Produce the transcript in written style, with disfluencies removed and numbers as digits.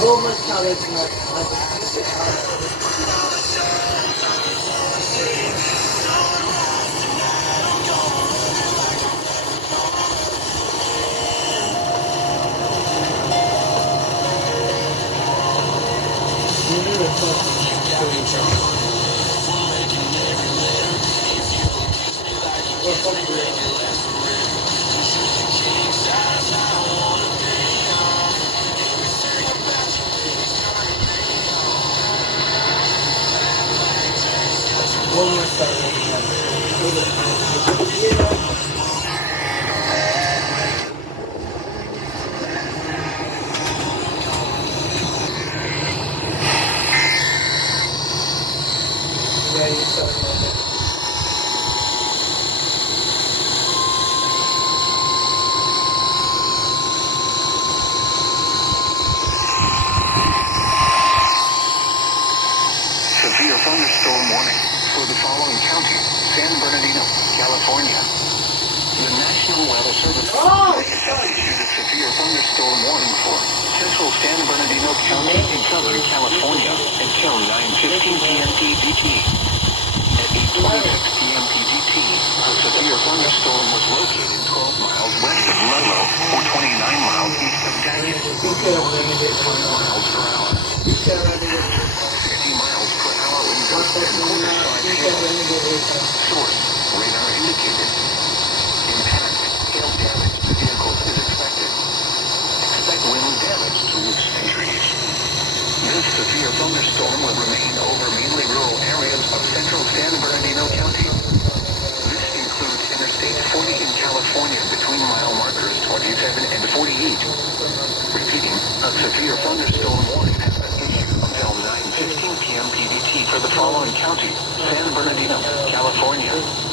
Roman Catholic na severe thunderstorm warning for the following county: San Bernardino, California. The National Weather Service has issued a severe thunderstorm warning for central San Bernardino County in Southern California until 9:15 p.m. PDT. At 8:26 p.m. PDT, a severe thunderstorm was located 12 miles west of Ludlow or 29 miles east of Daggett, moving northeast at 5 miles per hour. 60 miles per hour in gusts and quarter-size hail. Source: radar indicated. Impact: hail damage to vehicles is expected. Expect wind damage to roof centuries. This severe thunderstorm will remain over mainly rural areas of central San Bernardino County. This includes Interstate 40 in California between mile markers 27 and 48. Repeating, a severe thunderstorm warning has been issued until 9:15 p.m. PDT for the following county: San Bernardino, California.